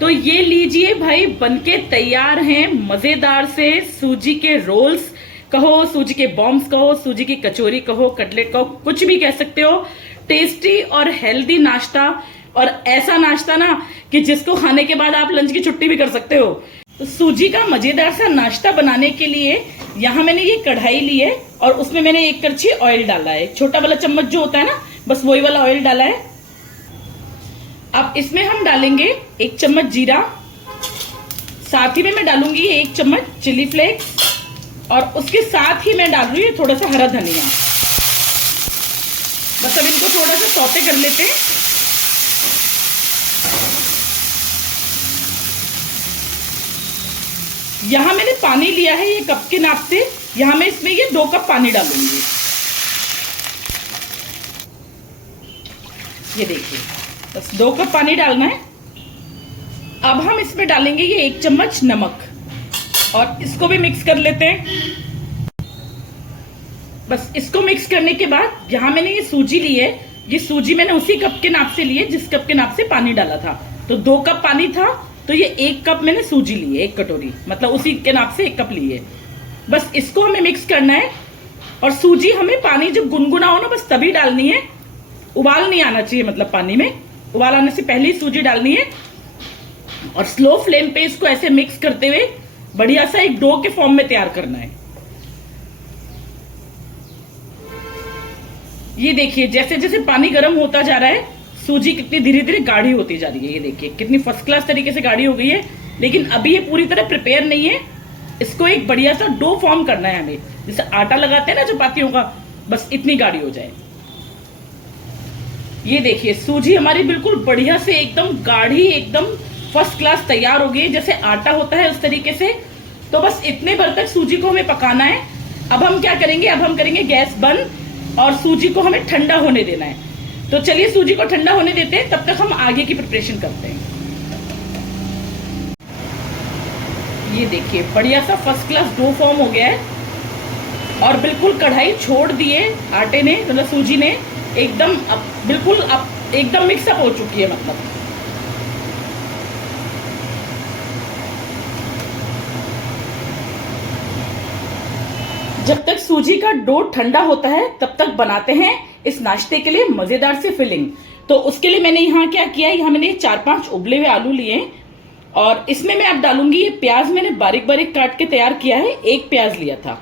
तो ये लीजिए भाई, बनके तैयार हैं मजेदार से सूजी के रोल्स कहो, सूजी के बॉम्ब्स कहो, सूजी की कचौरी कहो, कटलेट कहो, कुछ भी कह सकते हो। टेस्टी और हेल्दी नाश्ता, और ऐसा नाश्ता ना कि जिसको खाने के बाद आप लंच की छुट्टी भी कर सकते हो। तो सूजी का मजेदार सा नाश्ता बनाने के लिए यहाँ मैंने ये कढ़ाई ली है और उसमें मैंने 1 करछी ऑयल डाला है। छोटा वाला चम्मच जो होता है ना, बस वही वाला ऑयल डाला है। अब इसमें हम डालेंगे 1 चम्मच जीरा, साथ ही में मैं डालूंगी 1 चम्मच चिली फ्लेक्स, और उसके साथ ही मैं डाल रही हूँ थोड़ा सा हरा धनिया। बस अब इनको थोड़ा सा सौते कर लेते हैं। यहां मैंने पानी लिया है ये कप के नाप से, यहां मैं इसमें ये 2 कप पानी डालूंगी। ये देखिए, बस 2 कप पानी डालना है। अब हम इसमें डालेंगे ये 1 चम्मच नमक, और इसको भी मिक्स कर लेते हैं। बस इसको मिक्स करने के बाद यहां मैंने ये सूजी ली है। ये सूजी मैंने उसी कप के नाप से ली है जिस कप के नाप से पानी डाला था। तो 2 कप पानी था, तो ये 1 कप मैंने सूजी ली है, 1 कटोरी, मतलब उसी के नाप से 1 कप ली है। बस इसको हमें मिक्स करना है, और सूजी हमें पानी जब गुनगुना हो ना, बस तभी डालनी है। उबाल नहीं आना चाहिए, मतलब पानी में उबाल आने से पहले ही सूजी डालनी है। और स्लो फ्लेम पे इसको ऐसे मिक्स करते हुए बढ़िया सा एक डो के फॉर्म में तैयार करना है। ये देखिए, जैसे जैसे पानी गर्म होता जा रहा है, सूजी कितनी धीरे धीरे गाढ़ी होती जा रही है। ये देखिए कितनी फर्स्ट क्लास तरीके से गाढ़ी हो गई है। लेकिन अभी ये पूरी तरह प्रिपेयर नहीं है। इसको एक बढ़िया सा डो फॉर्म करना है हमें, जैसे आटा लगाते हैं ना चपातियों का, बस इतनी गाढ़ी हो जाए। ये देखिए सूजी हमारी बिल्कुल बढ़िया से एकदम गाढ़ी, एकदम फर्स्ट क्लास तैयार हो गई है, जैसे आटा होता है उस तरीके से। तो बस इतने भर तक सूजी को हमें पकाना है। अब हम क्या करेंगे, अब हम करेंगे गैस बंद, और सूजी को हमें ठंडा होने देना है। तो चलिए सूजी को ठंडा होने देते हैं, तब तक हम आगे की प्रिपरेशन करते हैं। ये देखिए बढ़िया सा फर्स्ट क्लास डो फॉर्म हो गया है, और बिल्कुल कढ़ाई छोड़ दिए आटे ने, मतलब सूजी ने एकदम बिल्कुल एकदम मिक्सअप हो चुकी है। मतलब जब तक सूजी का डो ठंडा होता है तब तक बनाते हैं इस नाश्ते के लिए मजेदार से फिलिंग। तो उसके लिए मैंने यहाँ क्या किया, यहाँ मैंने 4-5 उबले हुए आलू लिए, और इसमें मैं अब डालूंगी ये प्याज। मैंने बारीक बारीक काट के तैयार किया है, 1 प्याज लिया था,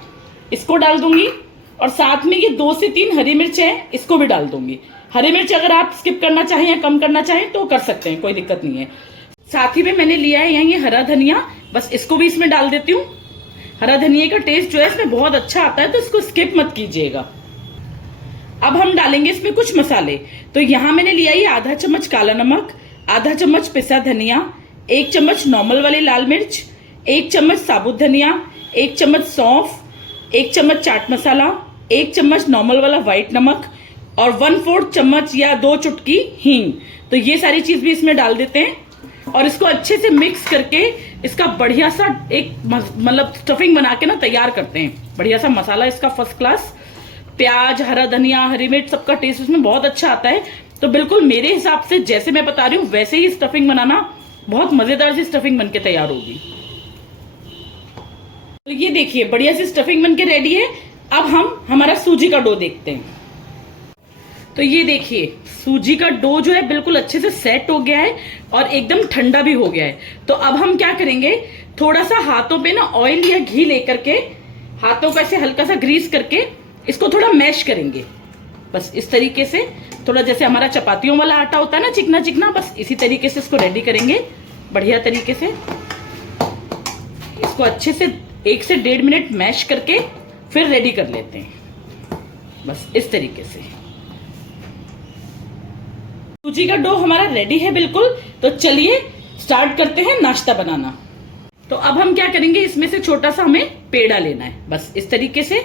इसको डाल दूंगी। और साथ में ये 2 से 3 हरी मिर्च है, इसको भी डाल दूंगी। हरी मिर्च अगर आप स्किप करना चाहें या कम करना चाहें तो कर सकते हैं, कोई दिक्कत नहीं है। साथ ही में मैंने लिया है यहाँ ये हरा धनिया, बस इसको भी इसमें डाल देती हूँ। हरा धनिया का टेस्ट जो है इसमें बहुत अच्छा आता है, तो इसको स्किप मत कीजिएगा। अब हम डालेंगे इसमें कुछ मसाले। तो यहाँ मैंने लिया ये आधा चम्मच काला नमक, आधा चम्मच पिसा धनिया, 1 चम्मच नॉर्मल वाली लाल मिर्च, 1 चम्मच साबुत धनिया, 1 चम्मच सौंफ, 1 चम्मच चाट मसाला, 1 चम्मच नॉर्मल वाला व्हाइट नमक, और 1/4 चम्मच या 2 चुटकी हींग। तो ये सारी चीज भी इसमें डाल देते हैं, और इसको अच्छे से मिक्स करके इसका बढ़िया सा एक मतलब स्टफिंग बना के ना तैयार करते हैं। बढ़िया सा मसाला इसका फर्स्ट क्लास, प्याज, हरा धनिया, हरी मिर्च, सबका टेस्ट इसमें बहुत अच्छा आता है। तो बिल्कुल मेरे हिसाब से जैसे मैं बता रही हूँ वैसे ही स्टफिंग बनाना, बहुत मजेदार सी स्टफिंग बनके तैयार होगी। तो ये देखिए बढ़िया सी स्टफिंग बनके रेडी है। अब हम हमारा सूजी का डो देखते हैं। तो ये देखिए सूजी का डो जो है बिल्कुल अच्छे से सेट हो गया है, और एकदम ठंडा भी हो गया है। तो अब हम क्या करेंगे, थोड़ा सा हाथों पे ना ऑयल या घी लेकर के, हाथों को ऐसे हल्का सा ग्रीस करके इसको थोड़ा मैश करेंगे। बस इस तरीके से, थोड़ा जैसे हमारा चपातियों वाला आटा होता है ना, चिकना चिकना, बस इसी तरीके से इसको रेडी करेंगे बढ़िया तरीके से। इसको अच्छे से 1 से 1.5 मिनट मैश करके फिर रेडी कर लेते हैं, बस इस तरीके से। सूजी का डो हमारा रेडी है बिल्कुल। तो चलिए स्टार्ट करते हैं नाश्ता बनाना। तो अब हम क्या करेंगे, इसमें से छोटा सा हमें पेड़ा लेना है, बस इस तरीके से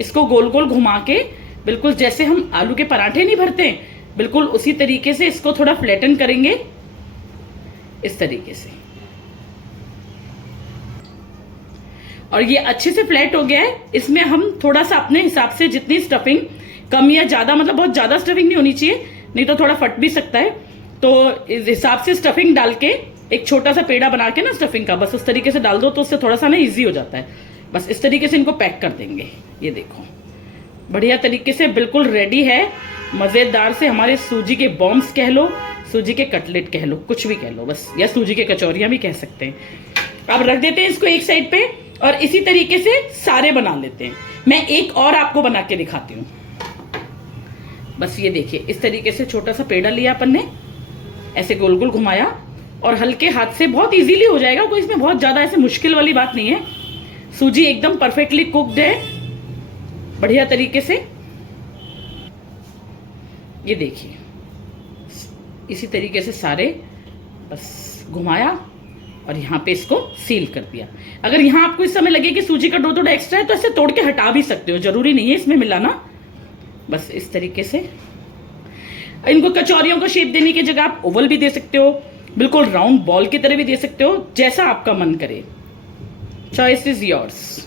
इसको गोल गोल घुमा के, बिल्कुल जैसे हम आलू के पराठे नहीं भरते, बिल्कुल उसी तरीके से इसको थोड़ा फ्लैटन करेंगे इस तरीके से। और ये अच्छे से फ्लैट हो गया है। इसमें हम थोड़ा सा अपने हिसाब से जितनी स्टफिंग, कम या ज्यादा, मतलब बहुत ज्यादा स्टफिंग नहीं होनी चाहिए, नहीं तो थोड़ा फट भी सकता है। तो इस हिसाब से स्टफिंग डाल के एक छोटा सा पेड़ा बना के ना स्टफिंग का, बस उस तरीके से डाल दो तो उससे थोड़ा सा ना ईजी हो जाता है। बस इस तरीके से इनको पैक कर देंगे। ये देखो बढ़िया तरीके से बिल्कुल रेडी है। मजेदार से हमारे सूजी के बॉम्ब्स कह लो, सूजी के कटलेट कह लो, कुछ भी कह लो बस, या सूजी के कचौरियां भी कह सकते हैं। अब रख देते हैं इसको एक साइड पे और इसी तरीके से सारे बना लेते हैं। मैं एक और आपको बना के दिखाती हूँ। बस ये देखिए इस तरीके से छोटा सा पेड़ा लिया अपन ने, ऐसे गोल गोल घुमाया और हल्के हाथ से बहुत इजीली हो जाएगा, कोई इसमें बहुत ज्यादा ऐसे मुश्किल वाली बात नहीं है। सूजी एकदम परफेक्टली कुक्ड है बढ़िया तरीके से। ये देखिए इसी तरीके से सारे बस घुमाया और यहाँ पे इसको सील कर दिया। अगर यहाँ आपको इस समय लगे कि सूजी का डो थोड़ा एक्स्ट्रा है तो ऐसे तोड़ के हटा भी सकते हो, जरूरी नहीं है इसमें मिलाना। बस इस तरीके से इनको कचौरियों को शेप देने की जगह आप ओवल भी दे सकते हो, बिल्कुल राउंड बॉल की तरह भी दे सकते हो, जैसा आपका मन करे। Choice is yours.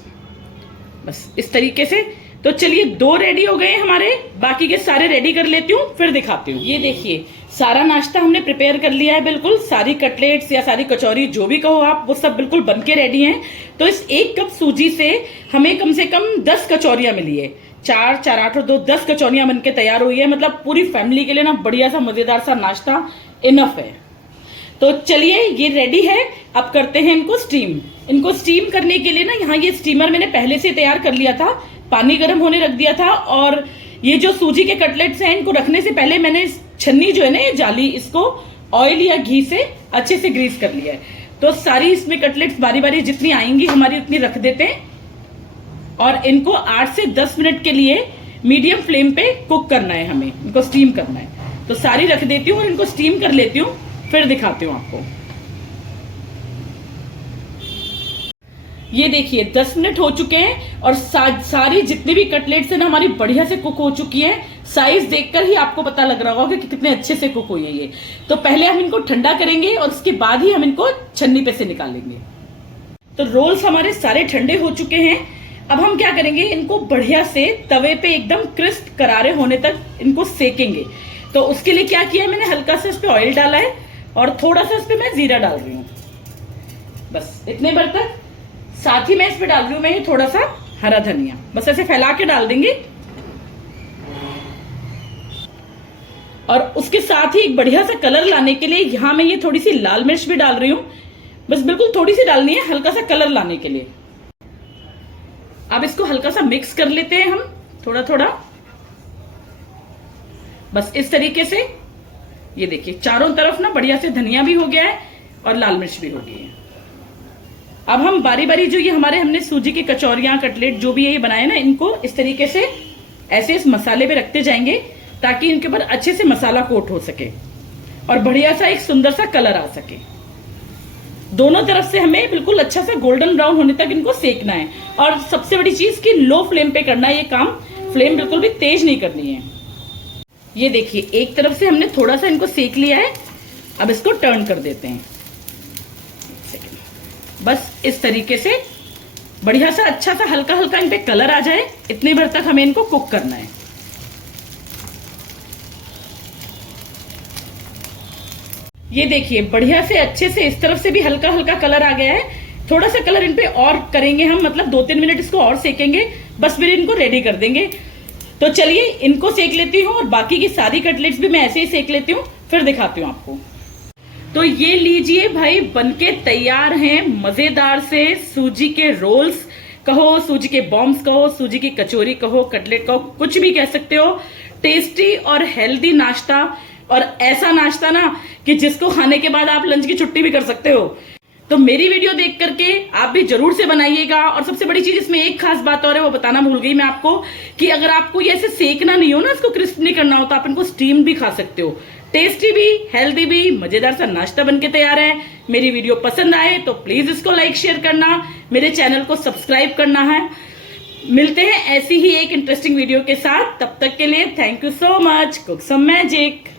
बस इस तरीके से। तो चलिए 2 रेडी हो गए हमारे, बाकी के सारे रेडी कर लेती हूँ फिर दिखाती हूँ। ये देखिए सारा नाश्ता हमने प्रिपेयर कर लिया है, बिल्कुल सारी कटलेट्स या सारी कचौरी जो भी कहो आप, वो सब बिल्कुल बनके रेडी हैं। तो इस 1 कप सूजी से हमें कम से कम 10 कचौरियां मिली है। 4 4 8 और 2 10 कचौरियां बनके तैयार हुई है। मतलब पूरी फैमिली के लिए ना बढ़िया सा मजेदार सा नाश्ता इनफ है। तो चलिए ये रेडी है, अब करते हैं इनको स्टीम। इनको स्टीम करने के लिए ना यहाँ ये स्टीमर मैंने पहले से तैयार कर लिया था, पानी गर्म होने रख दिया था। और ये जो सूजी के कटलेट्स हैं इनको रखने से पहले मैंने छन्नी जो है ना ये जाली, इसको ऑयल या घी से अच्छे से ग्रीस कर लिया है। तो सारी इसमें कटलेट्स बारी बारी जितनी आएंगी हमारी उतनी रख देते हैं और इनको 8 से 10 मिनट के लिए मीडियम फ्लेम पे कुक करना है, हमें इनको स्टीम करना है। तो सारी रख देती हूँ और इनको स्टीम कर लेती हूँ, फिर दिखाती हूँ आपको। ये देखिए 10 मिनट हो चुके हैं और सारी जितनी भी कटलेट्स है ना हमारी बढ़िया से कुक हो चुकी है। साइज देखकर ही आपको पता लग रहा होगा कि कितने अच्छे से कुक हुई है ये। तो पहले हम इनको ठंडा करेंगे और उसके बाद ही हम इनको छन्नी पे से निकालेंगे। तो रोल्स हमारे सारे ठंडे हो चुके हैं। अब हम क्या करेंगे, इनको बढ़िया से तवे पे एकदम क्रिस्प करारे होने तक इनको सेकेंगे। तो उसके लिए क्या किया है, मैंने हल्का सा इस पे ऑयल डाला है और थोड़ा सा इस पे मैं जीरा डाल रही हूँ, बस इतने भर तक। साथ ही मैं इस पे डाल रही हूँ मैं ये थोड़ा सा हरा धनिया, बस ऐसे फैला के डाल देंगे। और उसके साथ ही एक बढ़िया सा कलर लाने के लिए यहां मैं ये थोड़ी सी लाल मिर्च भी डाल रही हूं, बस बिल्कुल थोड़ी सी डालनी है, हल्का सा कलर लाने के लिए। अब इसको हल्का सा मिक्स कर लेते हैं हम थोड़ा थोड़ा, बस इस तरीके से। ये देखिए चारों तरफ ना बढ़िया से धनिया भी हो गया है और लाल मिर्च भी हो गई है। अब हम बारी बारी जो ये हमने सूजी की कचौरियां कटलेट जो भी है ये बनाए ना, इनको इस तरीके से ऐसे इस मसाले पे रखते जाएंगे ताकि इनके ऊपर अच्छे से मसाला कोट हो सके और बढ़िया सा एक सुंदर सा कलर आ सके। दोनों तरफ से हमें बिल्कुल अच्छा सा गोल्डन ब्राउन होने तक इनको सेकना है। और सबसे बड़ी चीज कि लो फ्लेम पे करना है ये काम, फ्लेम बिल्कुल भी तेज नहीं करनी है। ये देखिए एक तरफ से हमने थोड़ा सा इनको सेक लिया है, अब इसको टर्न कर देते हैं। बस इस तरीके से बढ़िया सा अच्छा सा हल्का हल्का इन पे कलर आ जाए, इतनी भर तक हमें इनको कुक करना है। ये देखिए बढ़िया से अच्छे से इस तरफ से भी हल्का हल्का कलर आ गया है। थोड़ा सा कलर इन पे और करेंगे हम, मतलब 2-3 मिनट इसको और सेकेंगे, बस फिर इनको रेडी कर देंगे। तो चलिए इनको सेक लेती हूँ और बाकी की सारी कटलेट्स भी मैं ऐसे ही सेक लेती हूँ, फिर दिखाती हूँ आपको। तो ये लीजिए भाई बनके तैयार हैं मजेदार से सूजी के रोल्स कहो, सूजी के बॉम्ब्स कहो, सूजी की कचौरी कहो, कटलेट कहो, कुछ भी कह सकते हो। टेस्टी और हेल्दी नाश्ता, और ऐसा नाश्ता ना कि जिसको खाने के बाद आप लंच की छुट्टी भी कर सकते हो। तो मेरी वीडियो देख करके आप भी जरूर से बनाइएगा। और सबसे बड़ी चीज इसमें एक खास बात और है, वो बताना भूल गई मैं आपको, कि अगर आपको ये ऐसे सेकना नहीं हो ना, इसको क्रिस्प नहीं करना हो, तो आप इनको स्टीम भी खा सकते हो। टेस्टी भी, हेल्दी भी, मजेदार सा नाश्ता बनके तैयार है। मेरी वीडियो पसंद आए तो प्लीज इसको लाइक शेयर करना, मेरे चैनल को सब्सक्राइब करना है। मिलते हैं ऐसी ही एक इंटरेस्टिंग वीडियो के साथ, तब तक के लिए thank you so much. Cook some magic.